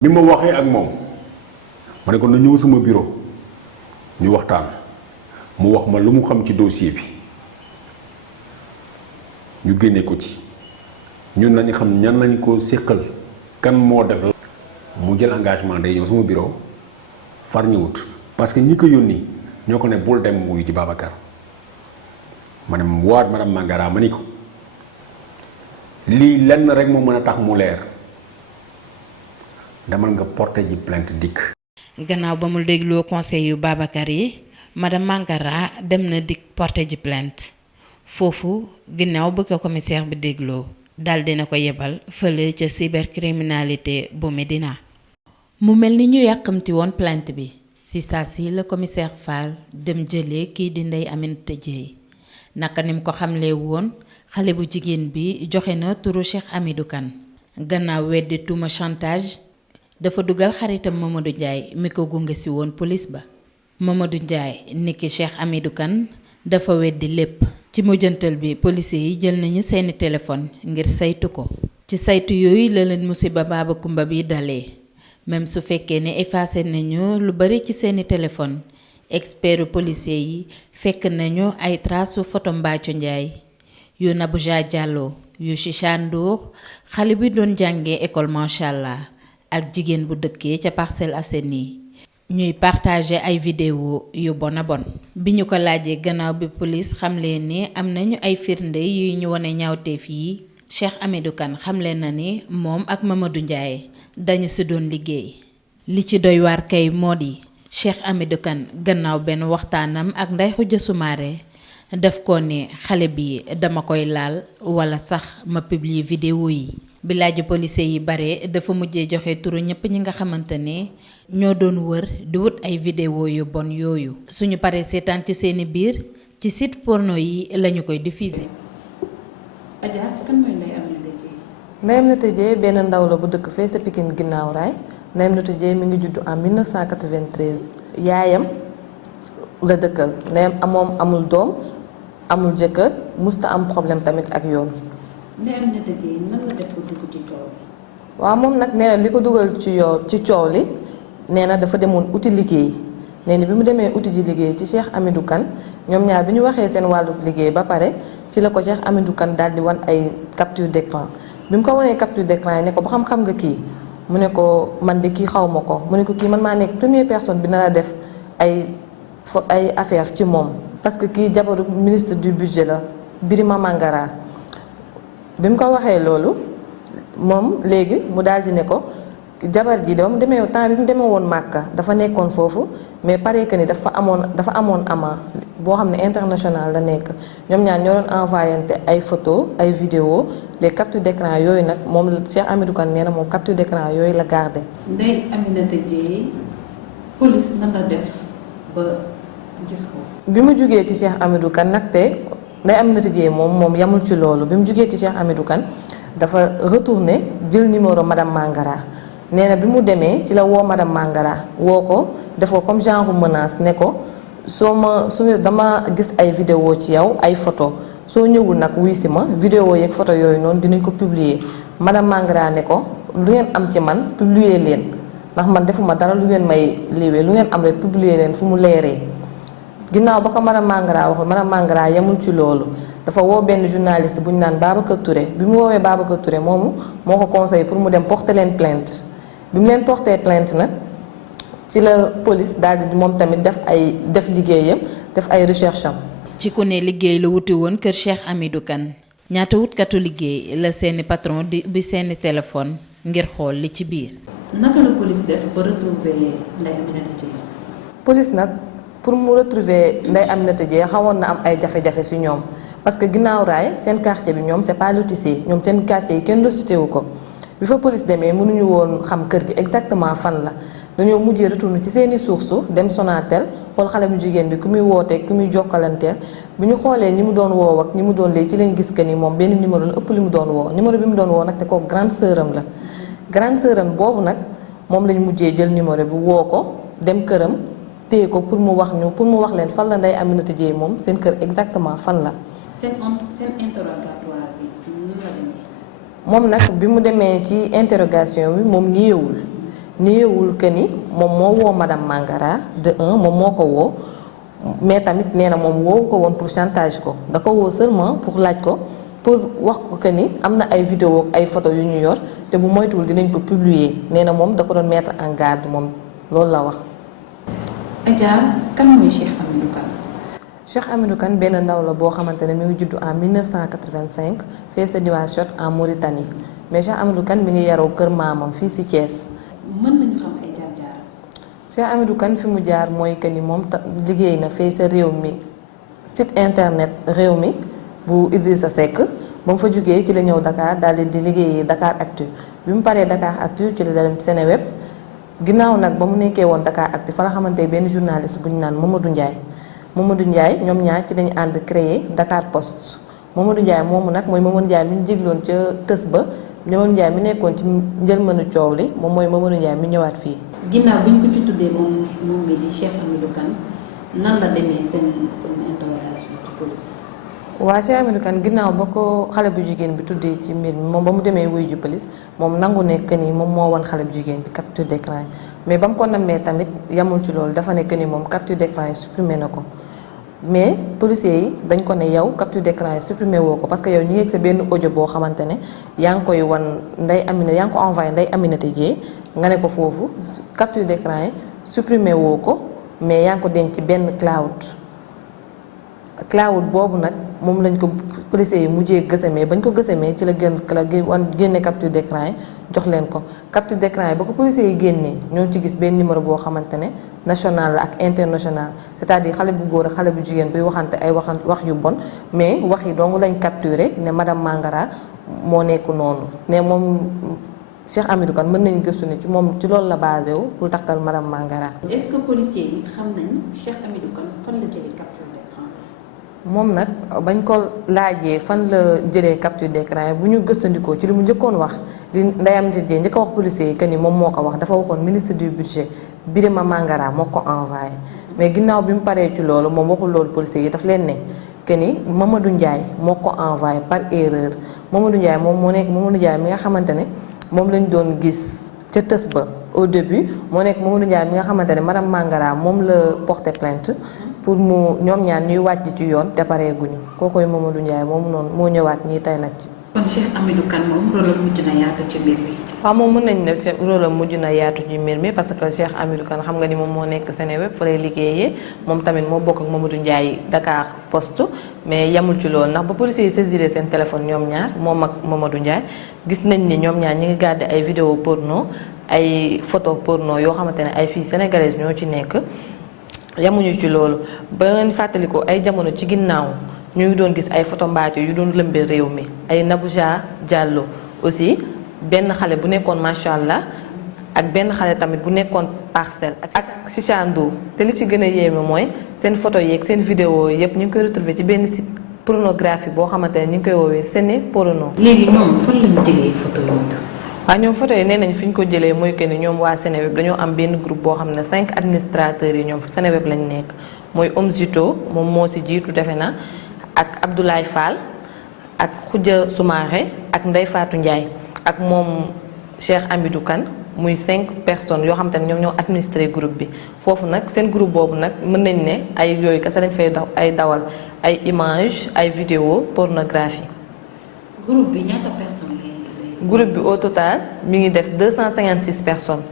bi ma waxee ak moom ma ne ko na ñëw sama bureau ñu waxtaan mu wax ma lu mu xam ci dossier bi ñu génne ko ci ñun nañu xam ñan nañ ko séqal kan moo def la mu jël engagement day ñëw sama bureau far ñëwut parce que ñi ko yónni ñoo ko ne bul dem wuyu ci Babacar ma ne waat madame Mangara ma ni ko lii lenn rek moo mën a tax mu leer demal nga porté ji plainte dikk. gannaaw ba mu dégloo conseil yu Babacar yi madame Mangara dem na dikk porté ji plainte foofu ginnaaw ba ko commissaire bi dégloo dal dina ko yebal fële ca cybercriminalité bu Médina. mu mel ni ñu yàqamti woon plainte bi si saa si la commissaire Fall dem jëlee kii di Ndeye Aminata Dieye naka ni mu ko xamlee woon xale bu jigéen bi joxe na turu Cheikh Hamidou Kane gannaaw weddi tuuma chantage. dafa dugal xaritam Mamadou Ndiaye mi ko gunge si woon police ba Mamadou Ndiaye niki Cheikh Hamidou Kane dafa weddi lépp ci mujjantal bi policiers yi jël nañu seeni téléphone ngir saytu ko ci saytu yooyu la leen musiba baaba kumba bi dalee même su fekkee ne effacé nañu lu bari ci seeni téléphone expertu policiers yi fekk nañu ay trasu photo Mbathio Ndiaye yu Nabouja Diallo yu Chicha Ndour xale bi doon jàngee école Machallah ak jigéen bu dëkkee ca Parcelles Assainies ñuy partager ay vidéo yu bon a bon bi ñu ko laajee gannaaw bi police xamle ni am nañu ay firnde yu ñu wone ñaawteef yi Cheikh Hamidou Kane xamle na ni moom ak Mamadou Ndiaye dañu si doon liggéey li ci doy waar kay moo di Cheikh Hamidou Kane gannaaw benn waxtaanam ak Ndeye Khoudia Soumaré def ko ne xale bi dama koy laal wala sax ma publier vidéo yi bi laaju policier yi bare dafa mujjee joxe turu ñëpp ñi nga xamante ne ñoo doon wër di wut ay vidéo yu bon yooyu suñu paree seetaan ci seeni biir ci site porno yi lañu koy diffuser. Adja kan mooy Ndeye Aminata Dieye. Ndeye Aminata Dieye benn ndaw la bu dëkk fee sa Pikine ginnaaw raay Ndeye Aminata Dieye mi ngi juddu en 1993 yaayam la dëkkal ndeyam moom amul doom amul jëkkër musta am problème tamit ak yoon. Ndeye Aminata Dieye nan la def ko dugg ci coow li. waaw moom nag nee na li ko dugal ci coow li nee na dafa demoon uti liggéey nee na bi mu demee uti ji liggéey ci Cheikh Hamidou Kane ñoom ñaar bi ñu waxee seen wàllu liggéey ba pare ci la ko Cheikh Hamidou Kane daal di wan ay capture d'écran bi mu ko wanee capture d'écran yi ne ko ba xam nga kii mu ne ko man de kii xaw ma ko mu ne ko kii man maa nekk première personne bi nar a def ay affaire ci moom parce que kii jabaru ministre du budget la Birima Mangara. bi mu ko waxee loolu moom léegi mu daal di ne ko jabar ji ba mu demee temps bi mu demee woon Màkka dafa nekkoon foofu mais pare que ni dafa amoon ama boo xam ne international la nekk ñoom ñaar ñoo doon envoyante ay photo ay vidéo les captures d'écran yooyu nag moom la Cheikh Hamidou Kane nee na moom capture d'écran yooyu la gardé. Ndeye Aminata Dieye police nan la def ba gis ko. bi mu jugee ci Cheikh Hamidou Kane nag te Ndeye Aminata Dieye moom yamul ci loolu bi mu jugee ci Cheikh Hamidou Kane dafa retourné jël numéro madame Mangara nee na bi mu demee ci la woo madame Mangara woo ko def ko comme genre menace ne ko dama gis ay vidéo ci yow ay photo soo ñëwul nag wuy si ma vidéo yeeg photo yooyu noonu dinañ ko publier madame Mangara ne ko lu ngeen am ci man publier leen ndax man defuma dara lu ngeen may liwee lu ngeen am rek publier leen fu mu leeree. ginnaaw ba ko madame Mangara waxoon madame Mangara yemul ci loolu dafa woo benn journaliste bu ñu naan Babacar Touré bi mu woowee Babacar Touré moomu moo ko conseillé pour mu dem porter leen plainte bi mu leen porter plainte nag ci la police daal di moom tamit def liggéeyam def ay recherche am. ci ku ne liggéey la wuti woon kër Cheikh Hamidou Kane ñaata wutkatu liggéey la seeni patron di ubbi seeni téléphone ngir xool li ci biir. naka la police def ba retrouver Ndeye Aminata Dieye. police nag. pour mu retrouver Ndeye Aminata Dieye xawoon na am ay jafe-jafe ci ñoom parce que ginnaaw raay seen quartier bi ñoom c'est pas lotissé ñoom seen quartier yi kenn lotissé wu ko bi fa police demee mënuñu woon xam kër gi exactement fan la dañoo mujjee retourné ci seeni source dem Sonatel xool xale bu jigéen bi ku muy wootee ku muy jokkalanteel bu ñu xoolee ñi mu doon woow ak ñi mu doon léegi ci lañ gis que ni moom benn numéro la ëpp li mu doon woo numéro bi mu doon woo nag te ko grande sœuram la grande sœuram boobu nag moom lañ mujjee jël numéro bi woo ko dem këram téye ko pour mu wax leen fan la Ndeye Aminata Dieye moom seen kër exactement fan la. seen interrogatoire bi nu la demee. moom nag bi mu demee ci interrogation bi moom niewul niewul que ni moom moo woo madame Mangara de un moom moo ko woo mais tamit nee na moom woowu ko woon pour chantage ko da ko woo seulement pour laaj ko pour wax ko que ni am na ay vidéo ak ay photo yu ñu yor te bu moytuwul dinañ ko publier nee na moom da ko doon mettre en garde moom loolu la wax. Adja kan mooy Cheikh Hamidou Kane. Cheikh Hamidou Kane benn ndaw la boo xamante ne mi ngi juddu en 1985 fee sa Nouakchott en Mauritanie mais Cheikh Hamidou Kane mi ngi yaroo kër maamam fii ci Thiès. mën nañu xam ay jaar-jaaram. Cheikh Hamidou Kane fi mu jaar mooy que ni moom liggéey na fee sa réew mi site internet réew mi bu Idrissa Seck ba mu fa jugee ci la ñëw Dakar daal di liggéeyee Dakar Actu bi mu paree Dakar Actu ci la dem Seneweb ginnaaw nag ba mu nekkee woon Dakar Actu fa la xamante benn journaliste bu ñu naan Mamadou Ndiaye ñoom ñaar ci dañu ànd créer Dakar Post Mamadou Ndiaye moomu nag mooy Mamadou Ndiaye mi ñu jégloon ca tës ba Mamadou Ndiaye mi nekkoon ci njëlmanu coow li moom mooy Mamadou Ndiaye mi ñëwaat fii. ginnaaw bi ñu ko ci tuddee moom mi di Cheikh Hamidou Kane nan la demee seen interrogation ci police. waa Cheikh Hamidou Kane ginnaaw ba ko xale bu jigéen bi tuddee ci mbir mi moom ba mu demee wuy ju police moom nangu nekk ni moom moo wan xale bu jigéen bi capture d'écran mais ba mu ko nammee tamit yamul ci loolu dafa nekk ni moom capture d'écran yi supprimé na ko mais policiers yi dañ ko ne yow capture d'écran yi supprimé woo ko parce que yow ñi ngi sa benn audio boo xamante ne yaa ngi koy wan Ndeye Amina yaa ngi ko envoyé Ndeye Aminata Dieye nga ne ko foofu capture d'écran yi supprimé woo ko mais yaa ngi ko denc ci benn cloud boobu nag moom lañ ko policiers yi mujjee gësamee bañ ko gësamee ci la génne capture d'écran yi jox leen ko capture d'écran yi ba ko policiers yi génnee ñoo ci gis benn numéro boo xamante ne national la ak international c'est-à-dire xale bu góor ak xale bu jigéen buy waxante ay wax yu bon mais wax yi dong lañ capturé ne madame Mangara moo nekk noonu ne moom Cheikh Hamidou Kane mën nañu gëstu ne ci moom ci loolu la basé wu pour takkal madame Mangara. est-ce que policiers yi xam nañ Cheikh Hamidou Kane fan la jëlee capture d'écran. moom nag bañ ko laajee fan la jëlee capture d'écran yi bu ñu gëstandikoo ci li mu njëkkoon wax li Ndeye Aminata Dieye njëkk a wax policiers yi que ni moom moo ko wax dafa waxoon ministre du budget Birima Mangara moo ko envoyé mais ginnaaw bi mu paree ci loolu moom waxul loolu policiers yi daf leen ne que ni Mamadou Ndiaye moo ko envoyé par erreur Mamadou Ndiaye moom moo nekk Mamadou Ndiaye mi nga xamante ne moom lañ doon gis ca tës ba au début moo nekk Mamadou Ndiaye mi nga xamante ne madame Mangara moom la porté plainte pour mu ñoom ñaan ñuy wàcc ci yoon te pareeguñu kookoy Mamadou Ndiaye moom noonu moo ñëwaat ñii tey nag ci. kon Cheikh Hamidou Kane moom rôle am mujj na yaatu ci mbir mi. waaw moom mën nañu ne rôle am mujj na yaatu ci mbir mi parce que Cheikh Hamidou Kane xam nga ni moom moo nekk Seneweb fa lay liggéeyee moom tamit moo bokk ak Mamadou Ndiaye Dakar Post mais yamul ci loolu ndax ba policiers yi saisiré seen téléphone ñoom ñaar moom ak Mamadou Ndiaye gis nañ ni ñoom ñaar ñi ngi gardé ay vidéo porno ay photo porno yoo xamante ne ay filles sénégalaises ñoo ci nekk. yamuñu ci loolu ba ngeen fàttaliku ay jamono ci ginnaaw ñu ngi doon gis ay photo mbaaco yu doon lëmbe réew mi ay Nabouja Diallo aussi benn xale bu nekkoon macha allah ak benn xale tamit bu nekkoon Parcelles ak Chicha Ndour te li ci gën a yéeme mooy seen photo yeeg seen vidéo yëpp ñu ngi koy retrouver ci benn site pornographie boo xamante ne ñu ngi koy woowee Séné Porno. léegi ñoom fan lañ jëlee photo yooyu. waaw ñoom photo yi nee nañ fi ñu ko jëlee mooy que ni ñoom waa Seneweb dañoo am benn groupe boo xam ne 5 administrateurs yi ñoom Seneweb lañ nekk mooy Omzito moom moo si jiitu defe na ak Abdoulaye Fall ak Khoudia Soumaré ak Ndeye Fatou Ndiaye ak moom Cheikh Hamidou Kane muy 5 personnes yoo xam te ne ñoom ñoo administré groupe bi foofu nag seen groupe boobu nag mën nañ ne ay yooyu kese dañ fay dawal ay image ay vidéo pornographie. groupe bi ñaata personnes groupe bi au total mi ngi def 256 personnes.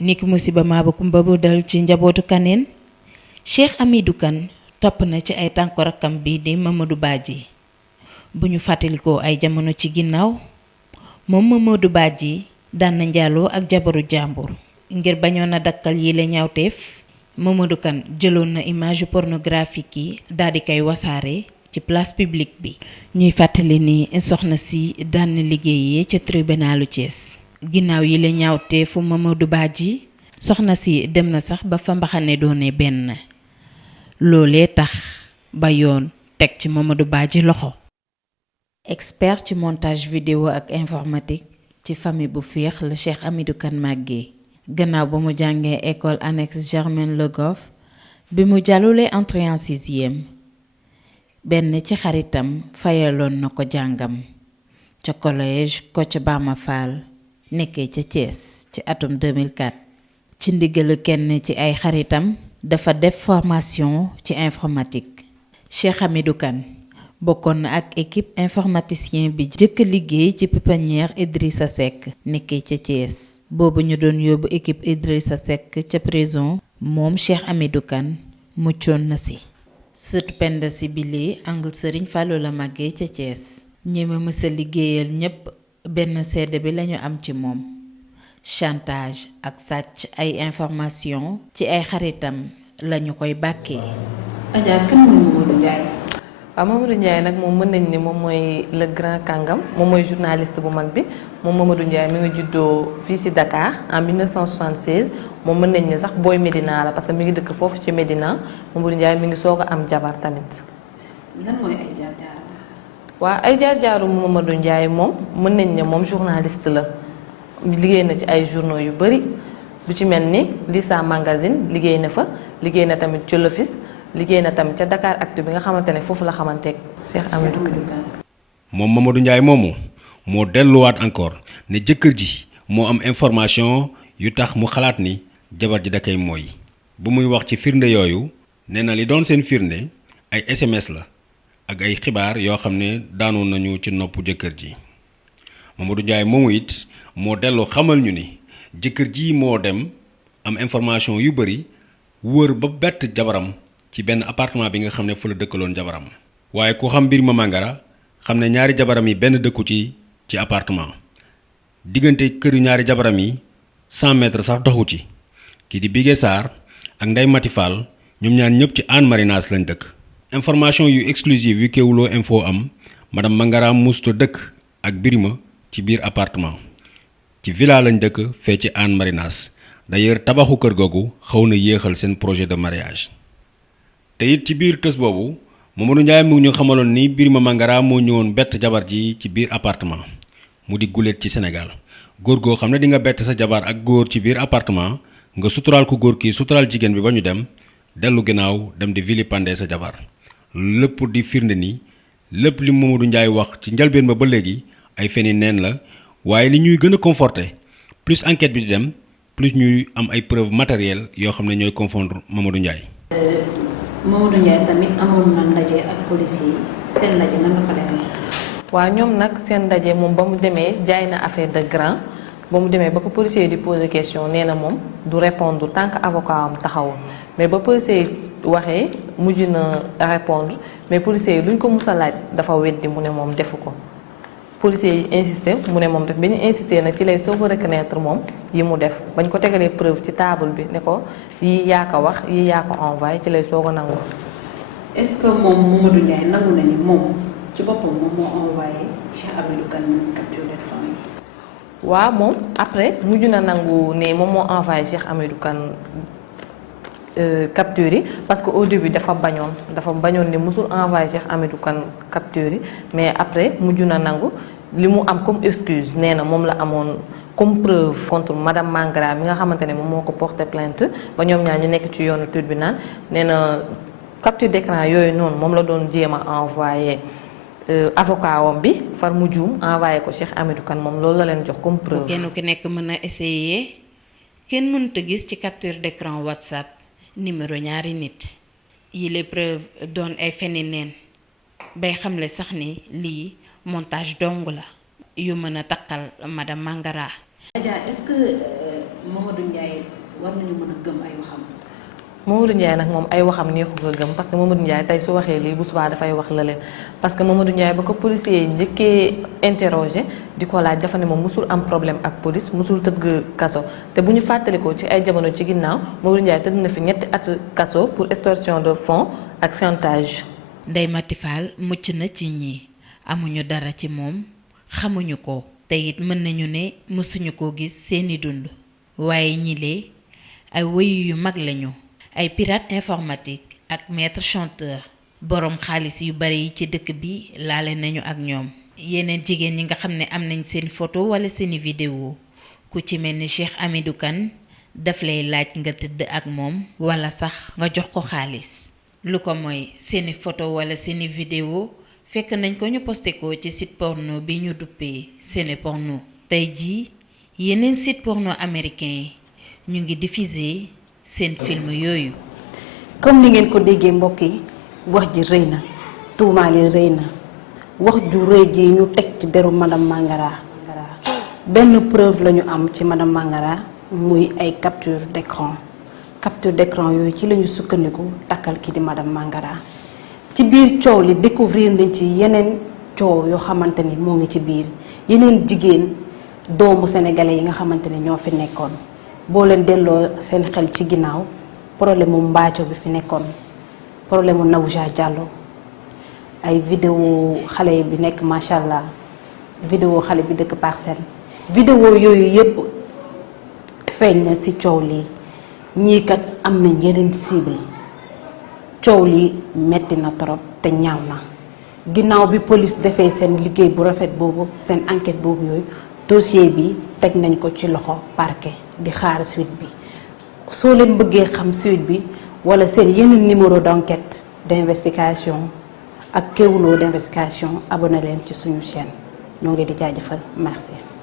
niki musiba maaba kumba bu dal ci njabootu Kaneen Cheikh Hamidou Kane topp na ci ay tànku rakkam bi di Mamadou Badji bu ñu fàttalikoo ay jamono ci ginnaaw moom Mamadou Badji daan na njaaloo ak jabaru jàmbur ngir bañoon a dakkal yi la ñaawteef Mamadou Kane jëloon na image pornographique yi daal di koy wasaare ci place publique bi. ñuy fàttali ni soxna si daan na liggéeyee ca tribunalu Thiès ginnaaw yi la ñaawteefu Mamadou Badji soxna si dem na sax ba fa mbaxane doone benn loolee tax ba yoon teg ci Mamadou Badji loxo. expert ci montage vidéo ak informatique ci famille bu féex la Cheikh Hamidou Kane màggee gannaaw ba mu jàngee école annexe Germaine Le Goff bi mu jàllulee entrée en 6e benn ci xaritam fayaloon na ko jàngam ca collège Kocc Barma Fall nekkee ca Thiès ci atum 2004 ci ndigalu kenn ci ay xaritam dafa def formation ci informatique. Cheikh Hamidou Kane bokkoon na ak équipe informaticien bi jëkk liggéey ci pépinière Idrissa Seck nekkee ca Thiès. boobu ñu doon yóbbu équipe Idrissa Seck ca prison moom Cheikh Hamidou Kane muccoon na si. sët Penda si bile angle Serigne Fallou la màggee ca Thiès. ñi ma mësa liggéeyal ñépp benn seede bi lañu am ci moom. chantage ak sàcc ay information ci ay xaritam lañu koy bàkkee. Adja kan mooy Mamadou Ndiaye. waaw Mamadou Ndiaye nag moom mën nañ ni moom mooy le grand kàngam moom mooy journaliste bu mag bi moom Mamadou Ndiaye mi ngi juddoo fii ci Dakar en 1976 moom mën nañ ni sax booy Médina la parce que mi ngi dëkk foofu ci Médina Mamadou Ndiaye mi ngi soog a am jabar tamit. lan mooy ay jaar-jaaram. waaw ay jaar-jaaru Mamadou Ndiaye moom mën nañ ne moom journaliste la liggéey na ci ay journaux yu bari bu ci mel ni Lisa Magazine liggéey na fa liggéey na tamit ci l'Office liggéey na tamit ca Dakar Actu bi nga xamante ne foofu la xamanteeg Cheikh Hamidou Kane. moom Mamadou Ndiaye moomu moo delluwaat encore ne jëkkër ji moo am information yu tax mu xalaat ni jabar ji da koy mooy bu muy wax ci firnde yooyu nee na li doon seen firnde ay SMS la ak ay xibaar yoo xam ne daanoon nañu ci nopp jëkkër ji. Mamadou Ndiaye moomu it moo dellu xamal ñu ni jëkkër ji moo dem am information yu bari wër ba bett jabaram ci benn appartement bi nga xam ne fa la dëkkaloon jabaram. waaye ku xam Birima Mangara xam ne ñaari jabaram yi benn dëkku ci appartement diggante këru ñaari jabaram yi 100 mètres sax doxu ci kii di Bigué Sarr ak Ndeye Mati Fall ñoom ñaar ñëpp ci Hann Marinage lañ dëkk. information yu exclusive yu Kéwoulo Info am madame Mangara musta dëkk ak Birima ci biir appartement ci villa lañ dëkk fee ci Hann Marinage d'ailleurs tabaxu kër googu xaw na yéexal seen projet de mariage. te it ci biir tës boobu Mamadou Ndiaye mu ñu xamaloon ni Birima Mangara moo ñëwoon bett jabar ji ci biir appartement mu di guléet ci Sénégal góor goo xam ne di nga bett sa jabar ak góor ci biir appartement nga suturaal ko góor kii suturaal jigéen bi ba ñu dem dellu ginnaaw dem di vilipender sa jabar lépp di firnde ni lépp li Mamadou Ndiaye wax ci njalbeen ba léegi ay feni neen la waaye li ñuy gën a conforter plus enquête bi di dem plus ñuy am ay preuves matérielles yoo xam ne ñooy confondre Mamadou Ndiaye. Mamadou Ndiaye tamit amoon na ndaje ak policiers yi seen ndaje nan la fa demee. waaw ñoom nag seen ndaje moom ba mu demee jaay na affaire de grand ba mu demee ba ko policier di poser question nee na moom du répondre tant que avocat am taxawul mais ba policier yi waxee mujj na répondre mais policier yi luñ ko mus a laaj dafa weddi mu ne moom defu ko. policier yi insisté mu ne moom def ba ñu insisté nag ci lay soo ko reconnaître moom yi mu def bañ ko tegalee preuve ci table bi ne ko yi yaa ko wax yi yaa ko envoyé ci lay soo ko nangu. est-ce que moom Mamadou Ndiaye nangu na ni moom ci boppam moom moo envoyé Cheikh Hamidou Kane capture d'écran yi. waaw moom après mujj na nangu ne moom moo envoyé Cheikh Hamidou Kane capture yi parce que au début dafa bañoon ne musul envoyé Cheikh Hamidou Kane capture yi mais après mujj na nangu li mu am comme excuse nee na moom la amoon comme preuve contre madame Mangara mi nga xamante ne moom moo ko porté plainte ba ñoom ñaar ñu nekk ci yoonu tribunal nee na capture d'écran yooyu noonu moom la doon jéem a envoyé avocat wam bi far mu juum envoyé ko Cheikh Hamidou Kane moom loolu la leen jox comme preuve. kenn ku nekk mën a essayer kenn mënut a gis ci capture d'écran WhatsApp numéro ñaari nit yi les preuves doon ay feni neen bay xamle sax ni lii montage dong la yu mën a takkal madame Mangara. Adja est-ce que Mamadou Ndiaye war nañu mën a gëm ay waxam. Mamadou Ndiaye nag moom ay waxam neexu ko gëm parce que Mamadou Ndiaye tey su waxee lii bu subaa dafay wax la leen parce que Mamadou Ndiaye ba ko policier yi njëkkee interroger di ko laaj dafa ne moom musul am problème ak police musul tëgg kaso te bu ñu fàttalikoo ci ay jamono ci ginnaaw Mamadou Ndiaye tëdd na fi 2 at kaso pour extorsion de fonds ak chantage. Ndeye Mati Fall mucc na ci ñii amuñu dara ci moom xamuñu ko te it mën nañu ne mësuñu koo gis seeni dund waaye ñilee ay wëyu yu mag lañu. ay pirate informatique ak maître chanteur boroom xaalis yu bari yi ci dëkk bi laale nañu ak ñoom yeneen jigéen ñi nga xam ne am nañ seen photo wala seeni vidéo ku ci mel ni Cheikh Hamidou Kane daf lay laaj nga tëdd ak moom wala sax nga jox ko xaalis lu ko mooy seeni photo wala seeni vidéo fekk nañ ko ñu posté ko ci site porno bi ñu duppee Ciné Porno tey jii yeneen site porno américain yi ñu ngi diffuser seen film yooyu. comme ni ngeen ko déggee mbokk yi wax ji rëy na tuumaal yi rëy na wax ju rëy ji ñu teg ci deru madame Mangara benn preuve la ñu am ci madame Mangara muy ay capture d'écran yooyu ci la ñu sukkandiku takkal ki di madame Mangara. ci biir coow li découvrir nañ ci yeneen coow yoo xamante ni moo ngi ci biir yeneen jigéen doomu sénégalais yi nga xamante ni ñoo fi nekkoon boo leen delloo seen xel ci ginnaaw problème mu mbaaco bi fi nekkoon problème mu Nawja Diallo ay vidéo xale bi nekk macha allah vidéo xale bi dëkk Parcelles vidéo yooyu yépp feeñ na ci coow lii ñii kat am nañ yeneen cible coow lii metti na torop te ñaaw na ginnaaw bi police defee seen liggéey bu rafet boobu seen enquête boobu yooyu dossier bi teg nañ ko ci loxo parquet di xaar suite bi soo leen bëggee xam suite bi wala seen yeneen numéro d'enquête d'investigation ak Kéwoulo d'investigation abonné leen ci suñu chaîne ñoo ngi leen di jaajëfal merci.